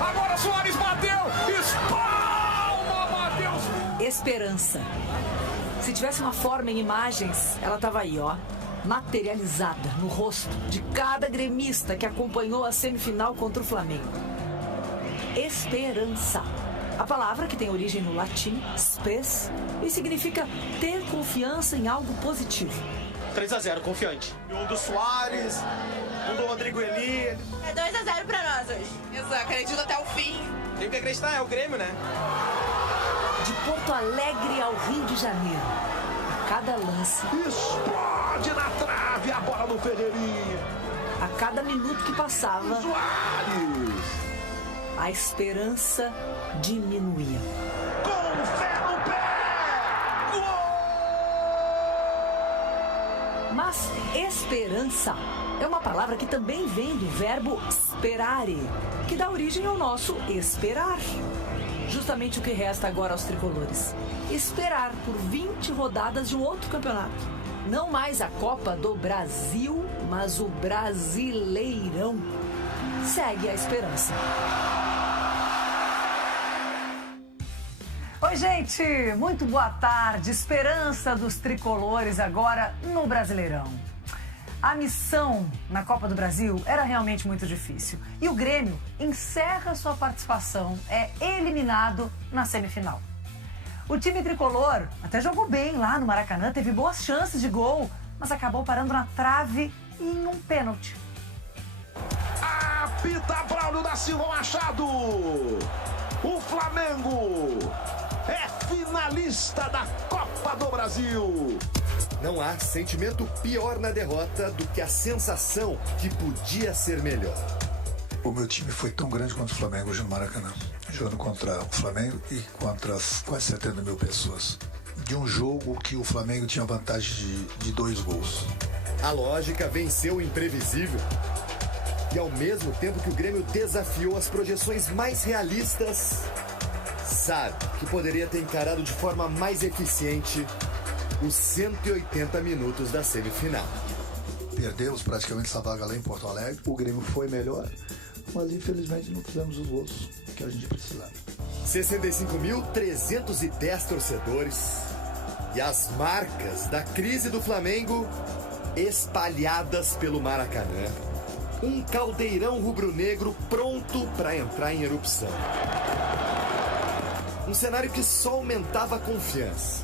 Agora Soares bateu. Espalma, Matheus. Esperança. Se tivesse uma forma em imagens, ela estava aí, ó. Materializada no rosto de cada gremista que acompanhou a semifinal contra o Flamengo. Esperança. A palavra que tem origem no latim, spes, e significa ter confiança em algo positivo. 3-0, confiante. Um do Soares, um do Rodrigo Eli. É 2-0 pra nós hoje. Exato, acredito até o fim. Tem que acreditar, é o Grêmio, né? De Porto Alegre ao Rio de Janeiro, a cada lance... Explode na trave a bola do Ferreirinha. A cada minuto que passava... Soares. A esperança diminuía. Com fé no pé! Gol! Mas esperança é uma palavra que também vem do verbo sperare, que dá origem ao nosso esperar. Justamente o que resta agora aos tricolores. Esperar por 20 rodadas de um outro campeonato. Não mais a Copa do Brasil, mas o Brasileirão. Segue a esperança. Oi, gente, muito boa tarde. Esperança dos tricolores agora no Brasileirão. A missão na Copa do Brasil era realmente muito difícil. E o Grêmio encerra sua participação, é eliminado na semifinal. O time tricolor até jogou bem lá no Maracanã, teve boas chances de gol, mas acabou parando na trave e em um pênalti. Apita Braulio da Silva Machado. O Flamengo é finalista da Copa do Brasil. Não há sentimento pior na derrota do que a sensação que podia ser melhor. O meu time foi tão grande quanto o Flamengo hoje no Maracanã, jogando contra o Flamengo e contra as quase 70 mil pessoas. De um jogo que o Flamengo tinha vantagem de 2 gols. A lógica venceu o imprevisível. E ao mesmo tempo que o Grêmio desafiou as projeções mais realistas, sabe que poderia ter encarado de forma mais eficiente os 180 minutos da semifinal. Perdemos praticamente essa vaga lá em Porto Alegre. O Grêmio foi melhor, mas infelizmente não fizemos os gols que a gente precisava. 65.310 torcedores e as marcas da crise do Flamengo espalhadas pelo Maracanã. Um caldeirão rubro-negro pronto para entrar em erupção. Um cenário que só aumentava a confiança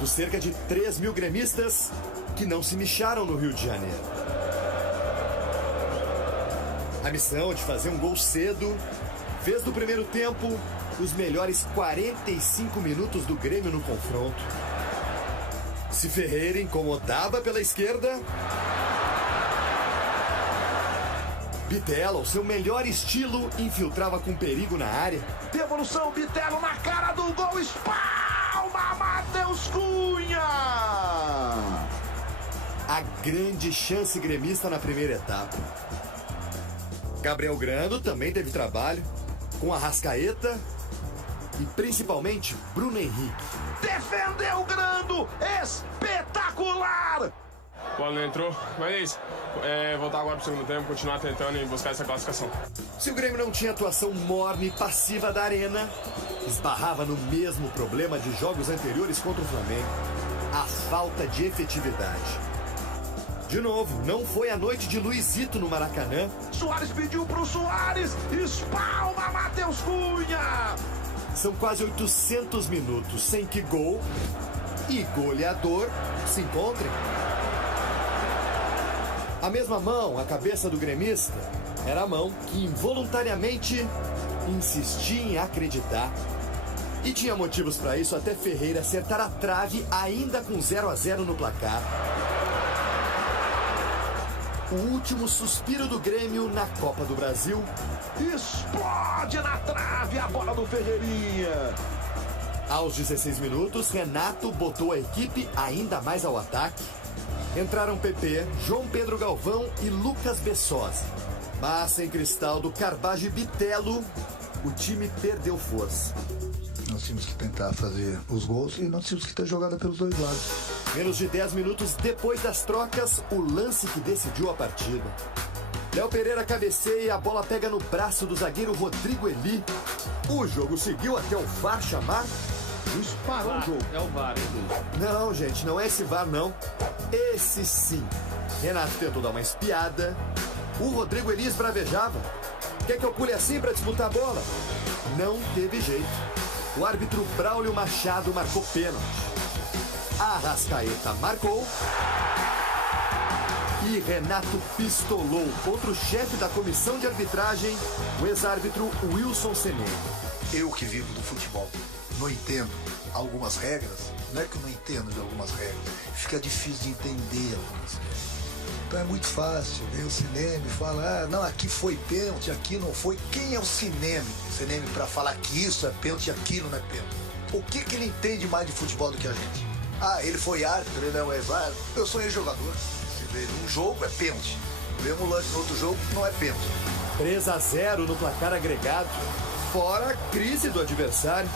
dos cerca de 3 mil gremistas que não se micharam no Rio de Janeiro. A missão de fazer um gol cedo fez do primeiro tempo os melhores 45 minutos do Grêmio no confronto. Se Ferreira incomodava pela esquerda, Bitelo, ao seu melhor estilo, infiltrava com perigo na área. Devolução, Bitelo na cara do gol. Espalma, Matheus Cunha. A grande chance gremista na primeira etapa. Gabriel Grando também teve trabalho, com Arrascaeta e principalmente Bruno Henrique. Defendeu o Grando, espetacular! A bola não entrou, mas é isso. Voltar agora pro segundo tempo, continuar tentando e buscar essa classificação. Se o Grêmio não tinha atuação morna e passiva da arena, esbarrava no mesmo problema de jogos anteriores contra o Flamengo: a falta de efetividade. De novo, não foi a noite de Luizito no Maracanã. Soares pediu pro Soares, espalma, Matheus Cunha! São quase 800 minutos sem que gol e goleador se encontrem. A mesma mão, a cabeça do gremista, era a mão que involuntariamente insistia em acreditar. E tinha motivos para isso até Ferreira acertar a trave ainda com 0-0 no placar. O último suspiro do Grêmio na Copa do Brasil. Explode na trave a bola do Ferreirinha. Aos 16 minutos, Renato botou a equipe ainda mais ao ataque. Entraram PP, João Pedro Galvão e Lucas Bessosa. Mas sem Cristaldo, Carbajo e Bitelo, o time perdeu força. Nós tínhamos que tentar fazer os gols e nós tínhamos que ter jogada pelos dois lados. Menos de 10 minutos depois das trocas, o lance que decidiu a partida. Léo Pereira cabeceia e a bola pega no braço do zagueiro Rodrigo Eli. O jogo seguiu até o VAR chamar. Isso parou o jogo. É o VAR, hein, Luiz? Não, gente, não é esse VAR, não. Esse sim. Renato tentou dar uma espiada. O Rodrigo Eli esbravejava. Quer que eu pule assim pra disputar a bola? Não teve jeito. O árbitro Braulio Machado marcou pênalti. Arrascaeta marcou. E Renato pistolou contra o chefe da comissão de arbitragem, o ex-árbitro Wilson Senene. Eu que vivo do futebol, não entendo algumas regras. Não é que eu não entendo de algumas regras, fica difícil de entender algumas regras. Então é muito fácil, vem o Seneme e fala, não, aqui foi pênalti, aqui não foi. Quem é o Seneme para falar que isso é pênalti e aquilo não é pênalti? O que ele entende mais de futebol do que a gente? Ele foi árbitro, ele não é ex-árbitro. Eu sou ex-jogador. Um jogo é pênalti. Mesmo lance no outro jogo não é pênalti. 3-0 no placar agregado, fora a crise do adversário.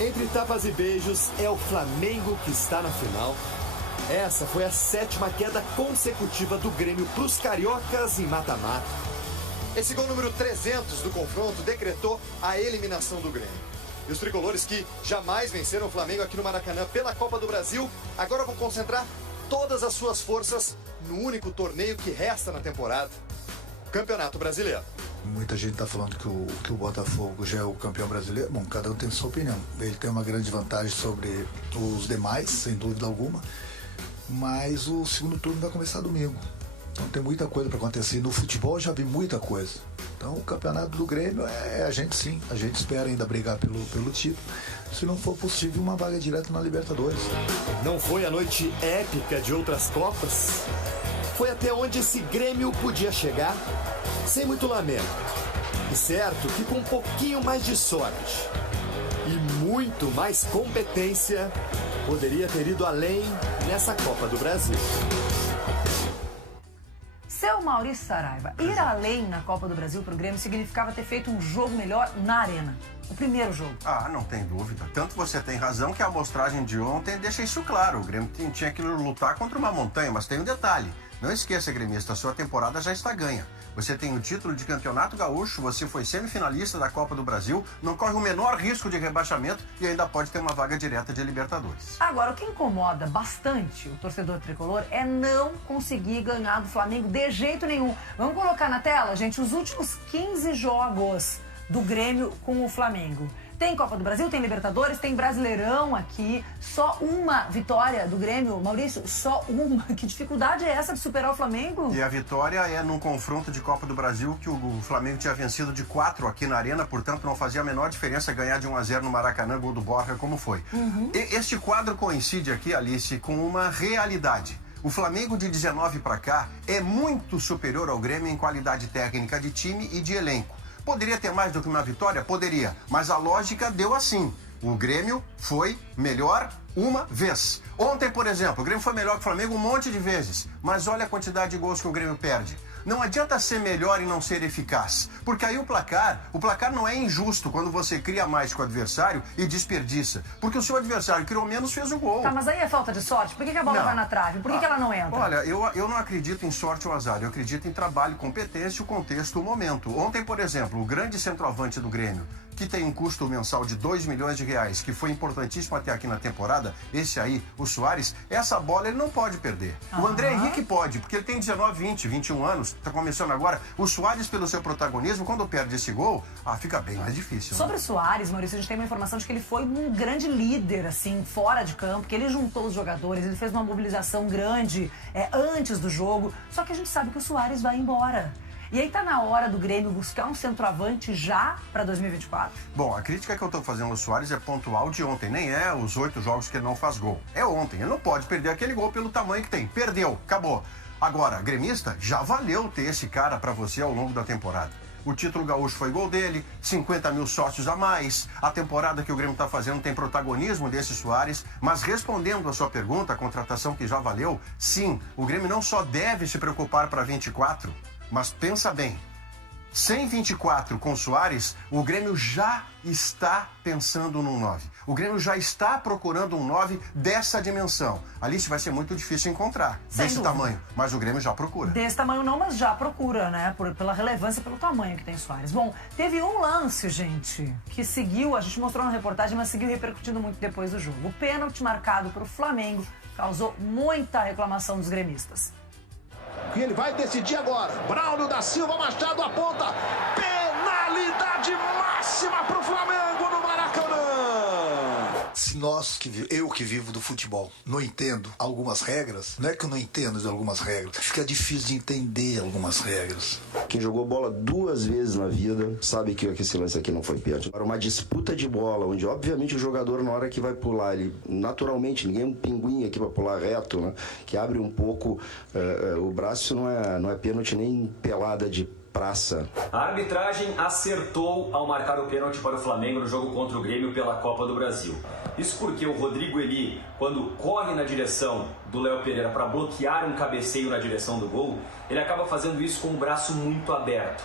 Entre tapas e beijos, é o Flamengo que está na final. Essa foi a 7ª queda consecutiva do Grêmio para os cariocas em mata-mata. Esse gol número 300 do confronto decretou a eliminação do Grêmio. E os tricolores que jamais venceram o Flamengo aqui no Maracanã pela Copa do Brasil, agora vão concentrar todas as suas forças no único torneio que resta na temporada, o Campeonato Brasileiro. Muita gente está falando que o Botafogo já é o campeão brasileiro. Bom, cada um tem sua opinião. Ele tem uma grande vantagem sobre os demais, sem dúvida alguma. Mas o segundo turno vai começar domingo. Então tem muita coisa para acontecer. No futebol eu já vi muita coisa. Então o campeonato do Grêmio a gente sim. A gente espera ainda brigar pelo título. Se não for possível, uma vaga direta na Libertadores. Não foi a noite épica de outras Copas? Foi até onde esse Grêmio podia chegar, sem muito lamento. E certo que com um pouquinho mais de sorte e muito mais competência, poderia ter ido além nessa Copa do Brasil. Seu Maurício Saraiva, ir além na Copa do Brasil pro Grêmio significava ter feito um jogo melhor na Arena. O primeiro jogo. Não tem dúvida. Tanto você tem razão que a amostragem de ontem deixa isso claro. O Grêmio tinha que lutar contra uma montanha, mas tem um detalhe. Não esqueça, gremista, a sua temporada já está ganha. Você tem o título de Campeonato Gaúcho, você foi semifinalista da Copa do Brasil, não corre o menor risco de rebaixamento e ainda pode ter uma vaga direta de Libertadores. Agora, o que incomoda bastante o torcedor tricolor é não conseguir ganhar do Flamengo de jeito nenhum. Vamos colocar na tela, gente, os últimos 15 jogos do Grêmio com o Flamengo. Tem Copa do Brasil, tem Libertadores, tem Brasileirão aqui. Só uma vitória do Grêmio. Maurício, só uma. Que dificuldade é essa de superar o Flamengo? E a vitória é num confronto de Copa do Brasil que o Flamengo tinha vencido de 4 aqui na Arena, portanto não fazia a menor diferença ganhar de 1-0 no Maracanã, gol do Borja, como foi. Este quadro coincide aqui, Alice, com uma realidade. O Flamengo de 19 para cá é muito superior ao Grêmio em qualidade técnica de time e de elenco. Poderia ter mais do que uma vitória? Poderia, mas a lógica deu assim. O Grêmio foi melhor uma vez. Ontem, por exemplo, o Grêmio foi melhor que o Flamengo um monte de vezes, mas olha a quantidade de gols que o Grêmio perde. Não adianta ser melhor e não ser eficaz, porque aí o placar não é injusto quando você cria mais que o adversário e desperdiça, porque o seu adversário criou menos, fez o gol. Tá, mas aí é falta de sorte? Por que a bola vai na trave? Por que ela não entra? Olha, eu não acredito em sorte ou azar, eu acredito em trabalho, competência, o contexto, o momento. Ontem, por exemplo, o grande centroavante do Grêmio, que tem um custo mensal de 2 milhões de reais, que foi importantíssimo até aqui na temporada, esse aí, o Suárez, essa bola ele não pode perder. O André Henrique pode, porque ele tem 19, 20, 21 anos, tá começando agora. O Suárez, pelo seu protagonismo, quando perde esse gol, fica bem mais difícil. Né? Sobre o Suárez, Maurício, a gente tem uma informação de que ele foi um grande líder, assim, fora de campo, que ele juntou os jogadores, ele fez uma mobilização grande antes do jogo, só que a gente sabe que o Suárez vai embora. E aí tá na hora do Grêmio buscar um centroavante já para 2024? Bom, a crítica que eu tô fazendo ao Suárez é pontual de ontem, nem é os 8 jogos que ele não faz gol. É ontem, ele não pode perder aquele gol pelo tamanho que tem. Perdeu, acabou. Agora, gremista, já valeu ter esse cara para você ao longo da temporada. O título gaúcho foi gol dele, 50 mil sócios a mais. A temporada que o Grêmio está fazendo tem protagonismo desse Suárez. Mas respondendo a sua pergunta, a contratação que já valeu, sim, o Grêmio não só deve se preocupar para 24, mas pensa bem, Sem 24 com Soares, o Grêmio já está pensando num 9. O Grêmio já está procurando um 9 dessa dimensão. Alice, vai ser muito difícil encontrar desse tamanho, mas o Grêmio já procura. Desse tamanho não, mas já procura, né? Pela relevância, pelo tamanho que tem Soares. Bom, teve um lance, gente, que seguiu, a gente mostrou na reportagem, mas seguiu repercutindo muito depois do jogo. O pênalti marcado para o Flamengo causou muita reclamação dos gremistas. E ele vai decidir agora. Braulio da Silva Machado aponta. Penalidade máxima para o Flamengo no Maracanã. Se eu que vivo do futebol, não entendo algumas regras, não é que eu não entendo de algumas regras, fica difícil de entender algumas regras. Quem jogou bola 2 vezes na vida sabe que esse lance aqui não foi pênalti. Era uma disputa de bola, onde obviamente o jogador na hora que vai pular, ele naturalmente, ninguém é um pinguim aqui para pular reto, né? Que abre um pouco o braço, não é pênalti nem pelada de praça. A arbitragem acertou ao marcar o pênalti para o Flamengo no jogo contra o Grêmio pela Copa do Brasil. Isso porque o Rodrigo Eli, quando corre na direção do Léo Pereira para bloquear um cabeceio na direção do gol, ele acaba fazendo isso com o braço muito aberto.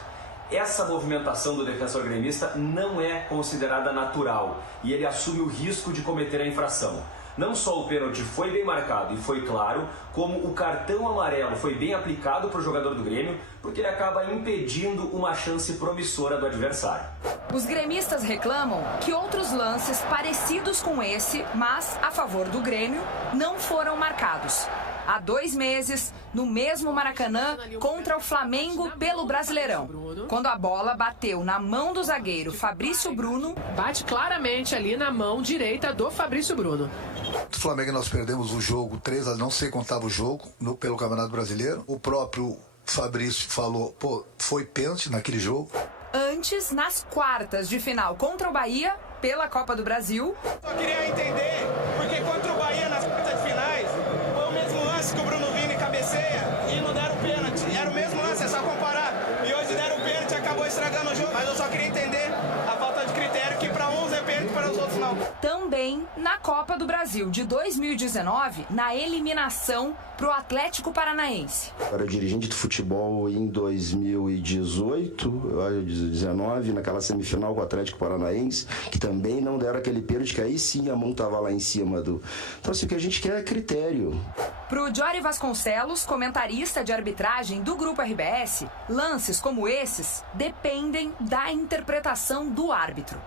Essa movimentação do defensor gremista não é considerada natural e ele assume o risco de cometer a infração. Não só o pênalti foi bem marcado e foi claro, como o cartão amarelo foi bem aplicado para o jogador do Grêmio, porque ele acaba impedindo uma chance promissora do adversário. Os gremistas reclamam que outros lances parecidos com esse, mas a favor do Grêmio, não foram marcados. Há 2 meses, no mesmo Maracanã, contra o Flamengo pelo Brasileirão, quando a bola bateu na mão do zagueiro Fabrício Bruno. Bate claramente ali na mão direita do Fabrício Bruno. Do Flamengo nós perdemos o jogo 3-0, não sei quanto estava o jogo pelo Campeonato Brasileiro. O próprio Fabrício falou, foi pênalti naquele jogo. Antes, nas quartas de final contra o Bahia, pela Copa do Brasil. Só queria entender, porque contra o Bahia nas quartas de finais, foi o mesmo lance que o Bruno Vini cabeceia e não deram pênalti. Era o mesmo lance, é só comparar. E hoje deram pênalti, acabou estragando o jogo. Mas eu só queria entender a falta de critério, que para uns é pênalti, para os outros não. Também na Copa do Brasil de 2019, na eliminação pro Atlético Paranaense. Eu era dirigente de futebol em 2018, 19, naquela semifinal com o Atlético Paranaense, que também não deram aquele pênalti, que aí sim a mão tava lá em cima do... Então assim, o que a gente quer é critério. Pro Jory Vasconcelos, comentarista de arbitragem do Grupo RBS, lances como esses dependem da interpretação do árbitro.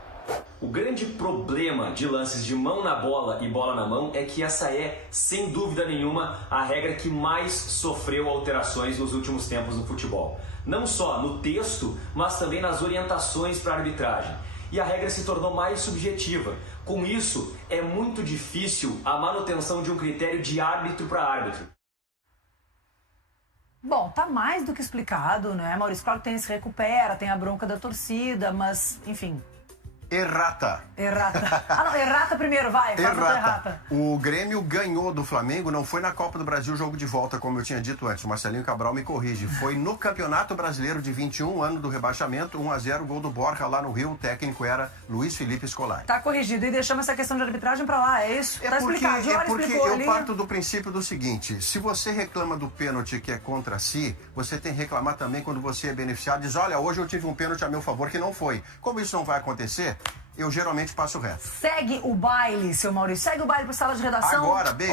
O grande problema de lances de mão na bola e bola na mão é que essa é, sem dúvida nenhuma, a regra que mais sofreu alterações nos últimos tempos no futebol. Não só no texto, mas também nas orientações para a arbitragem. E a regra se tornou mais subjetiva. Com isso, é muito difícil a manutenção de um critério de árbitro para árbitro. Bom, tá mais do que explicado, né, Maurício? Claro que tem se recupera, tem a bronca da torcida, mas, enfim... Errata. Ah, não, errata primeiro, vai. Errata. O Grêmio ganhou do Flamengo, não foi na Copa do Brasil, jogo de volta, como eu tinha dito antes. O Marcelinho Cabral me corrige. Foi no Campeonato Brasileiro de 21, ano do rebaixamento, 1-0, gol do Borja lá no Rio. O técnico era Luiz Felipe Scolari. Tá corrigido. E deixamos essa questão de arbitragem pra lá, é isso? Tá explicado. É porque eu parto do princípio do seguinte: se você reclama do pênalti que é contra si, você tem que reclamar também quando você é beneficiado. Diz, olha, hoje eu tive um pênalti a meu favor que não foi. Como isso não vai acontecer, eu geralmente passo reto. Segue o baile, seu Maurício. Segue o baile para sala de redação. Agora, beijo.